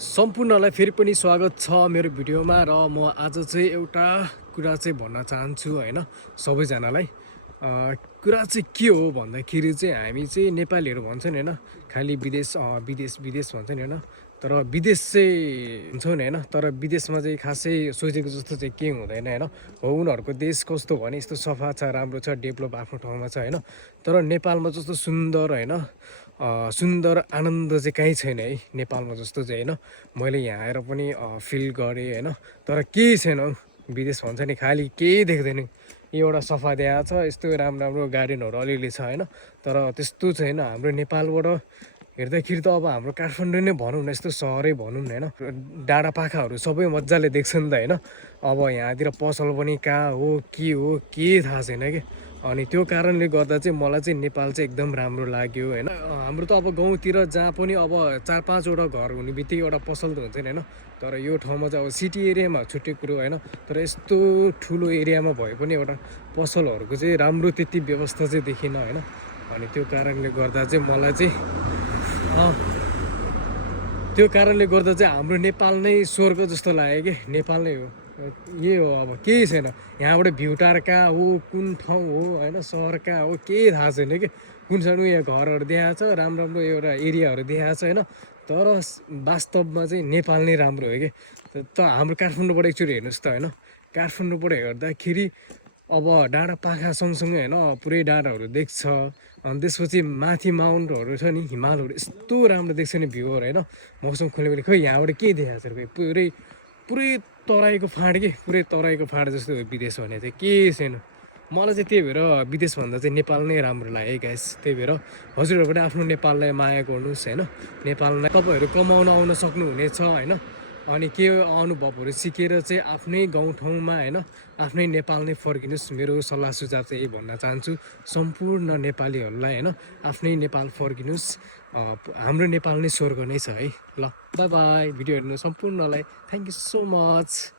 सम्पूर्णलाई फेरि पनि स्वागत छ मेरो भिडियोमा र म आज चाहिँ एउटा कुरा चाहिँ भन्न चाहन्छु हैन सबैजनालाई। कुरा चाहिँ के हो भन्दाखेरि चाहिँ हामी चाहिँ नेपालीहरू भन्छन् हैन खाली विदेश विदेश विदेश भन्छन् हैन, तर विदेश चाहिँ हुन्छौँ नि हैन, तर विदेशमा चाहिँ खासै सोचेको जस्तो चाहिँ केही हुँदैन हैन। हो उनीहरूको देश कस्तो भने यस्तो सफा छ, राम्रो छ, डेभलप आफ्नो ठाउँमा छ हैन, तर नेपालमा जस्तो सुन्दर हैन सुन्दर आनन्द चाहिँ कहीँ छैन है नेपालमा जस्तो चाहिँ हैन। मैले यहाँ आएर पनि फिल गरेँ हैन, तर केही छैन विदेश भन्छ नि खालि केही देख्दैन। एउटा सफा देखाएको छ, यस्तो राम्रो राम्रो गार्डनहरू अलिअलि छ हैन, तर त्यस्तो छैन। हाम्रो नेपालबाट हेर्दाखेरि त अब हाम्रो काठमाडौँ नै भनौँ न, यस्तो सहरै भनौँ न हैन, डाँडा पाखाहरू सबै मजाले देख्छ नि त हैन। अब यहाँतिर पसल पनि कहाँ हो के थाहा छैन कि। अनि त्यो कारणले गर्दा चाहिँ मलाई चाहिँ नेपाल चाहिँ एकदम राम्रो लाग्यो हैन। हाम्रो त अब गाउँतिर जहाँ पनि अब 4-5 वटा घर हुने बित्तिकै एउटा पसल त हुन्छ नि हैन, तर यो ठाउँमा चाहिँ अब सिटी एरियामा छुट्टै कुरो हैन, तर यस्तो ठुलो एरियामा भए पनि एउटा पसलहरूको चाहिँ राम्रो त्यति व्यवस्था चाहिँ देखिन हैन। अनि त्यो कारणले गर्दा चाहिँ मलाई चाहिँ त्यो कारणले गर्दा चाहिँ हाम्रो नेपाल नै स्वर्ग जस्तो लाग्यो कि। नेपाल नै हो, यही हो, अब केही छैन। यहाँबाट भ्यू टार कहाँ हो, कुन ठाउँ हो हैन, सहर कहाँ हो केही थाहा छैन कि। कुन सानो यहाँ घरहरू देखाएको छ, राम्रो राम्रो एउटा एरियाहरू देखाएको छ हैन, तर वास्तवमा चाहिँ नेपाल नै राम्रो हो कि। त हाम्रो काठमाडौँबाट एकचोटि हेर्नुहोस् त हैन, काठमाडौँबाट हेर्दाखेरि अब डाँडा पाखा सँगसँगै हैन पुरै डाँडाहरू देख्छ। अनि त्यसपछि माथि माउन्टहरू छ नि, हिमालहरू यस्तो राम्रो देख्छ नि भ्यूहरू हैन। मौसम खुल्यो भने खोइ यहाँबाट के देखाएको छ पुरै पुरै तराईको फाँड के, पुरै तराईको फाँड जस्तो हो विदेश भने चाहिँ केही छैन। मलाई चाहिँ त्यही भएर विदेशभन्दा चाहिँ नेपाल नै राम्रो लाग्यो गाइस। त्यही भएर हजुरहरू पनि आफ्नो नेपाललाई माया गर्नुहोस् हैन। नेपाललाई तपाईँहरू कमाउन आउन सक्नुहुनेछ हैन। अनि के अनुभवहरू सिकेर चाहिँ आफ्नै गाउँठाउँमा हैन, आफ्नै नेपाल नै फर्किनुहोस्। मेरो सल्लाह सुझाव चाहिँ यही भन्न चाहन्छु सम्पूर्ण नेपालीहरूलाई हैन, आफ्नै नेपाल फर्किनुहोस्। हाम्रो नेपाल नै स्वर्ग नै छ है। ल बाई बाई, भिडियो हेर्नु सम्पूर्णलाई थ्याङ्क यू सो मच।